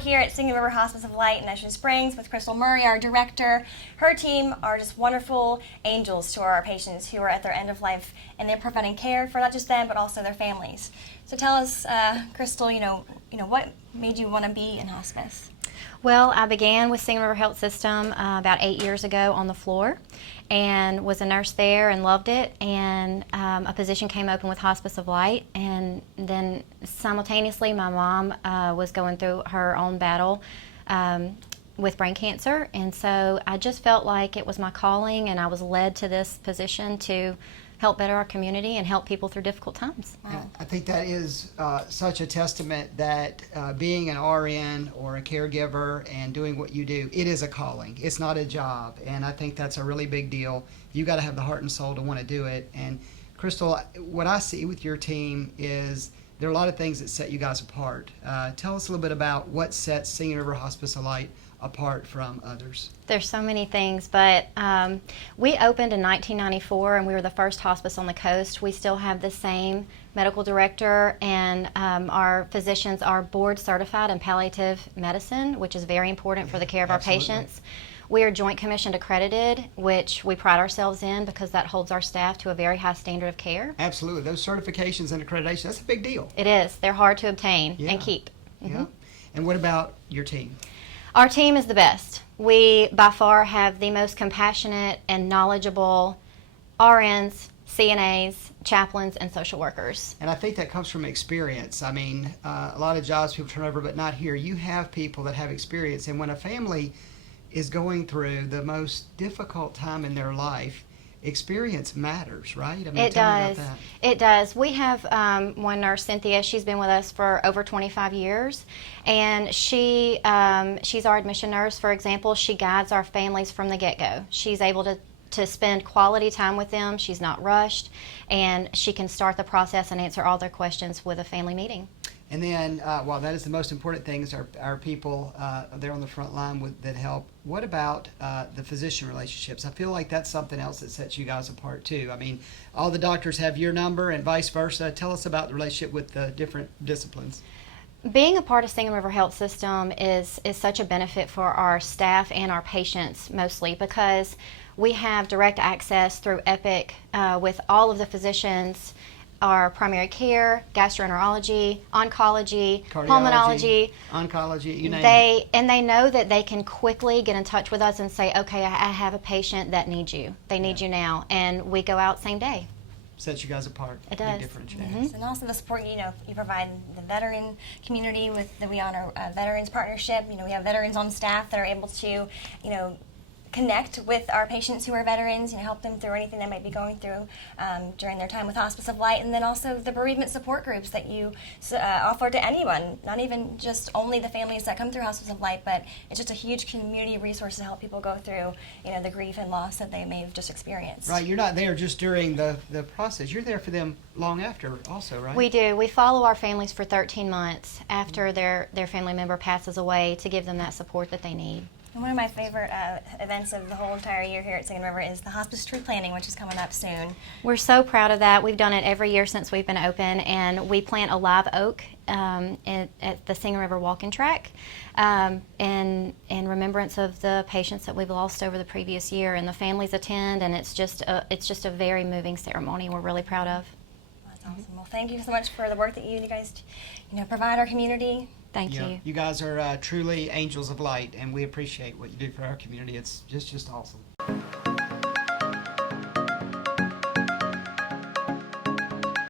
here at Singing River Hospice of Light in Ocean Springs with Crystal Murray, our director. Her team are just wonderful angels to our patients who are at their end of life, and they're providing care for not just them but also their families. So tell us, Crystal, what made you want to be in hospice? Well, I began with Singing River Health System about 8 years ago on the floor, and was a nurse there and loved it, and a position came open with Hospice of Light, and then simultaneously my mom was going through her own battle with brain cancer, and so I just felt like it was my calling, and I was led to this position to help better our community and help people through difficult times. Wow. Yeah, I think that is such a testament that being an RN or a caregiver and doing what you do, it is a calling. It's not a job, and I think that's a really big deal. You got to have the heart and soul to want to do it. And Crystal, what I see with your team is there are a lot of things that set you guys apart. Tell us a little bit about what sets Singing River Hospice of Light apart from others. There's so many things, but we opened in 1994, and we were the first hospice on the coast. We still have the same medical director, and our physicians are board certified in palliative medicine, which is very important for the care of Absolutely. our patients. We are Joint Commissioned accredited, which we pride ourselves in because that holds our staff to a very high standard of care. Absolutely. Those certifications and accreditation, that's a big deal. It is. They're hard to obtain Yeah. and keep. Yeah. And what about your team? Our team is the best. We, by far, have the most compassionate and knowledgeable RNs, CNAs, chaplains, and social workers. And I think that comes from experience. I mean, a lot of jobs people turn over, but not here. You have people that have experience. And when a family is going through the most difficult time in their life, experience matters, right? I mean, It tell me does. about that. It does. We have one nurse, Cynthia. She's been with us for over 25 years, and she's our admission nurse. For example, she guides our families from the get-go. She's able to spend quality time with them. She's not rushed, and she can start the process and answer all their questions with a family meeting. And then, while that is the most important thing, is our people there on the front line that help. What about the physician relationships? I feel like that's something else that sets you guys apart too. I mean, all the doctors have your number and vice versa. Tell us about the relationship with the different disciplines. Being a part of Singing River Health System is such a benefit for our staff and our patients mostly, because we have direct access through Epic with all of the physicians, our primary care, gastroenterology, oncology, pulmonology, oncology, you name it. They know that they can quickly get in touch with us and say, okay, I have a patient that needs you. They need you now, and we go out same day. Sets you guys apart. It does. Big differentiator. Mm-hmm. And also the support, you provide the veteran community we honor Veterans Partnership. We have veterans on staff that are able to, connect with our patients who are veterans, help them through anything they might be going through during their time with Hospice of Light, and then also the bereavement support groups that you offer to anyone, not even just only the families that come through Hospice of Light, but it's just a huge community resource to help people go through, the grief and loss that they may have just experienced. Right, you're not there just during the process. You're there for them long after also, right? We do. We follow our families for 13 months after their family member passes away to give them that support that they need. And one of my favorite events of the whole entire year here at Singing River is the hospice tree planting, which is coming up soon. We're so proud of that. We've done it every year since we've been open, and we plant a live oak at the Singing River walking track in remembrance of the patients that we've lost over the previous year, and the families attend, and it's just a very moving ceremony we're really proud of. That's awesome. Well, thank you so much for the work that you guys provide our community. Thank Yeah, you. You guys are truly angels of light, and we appreciate what you do for our community. It's just awesome.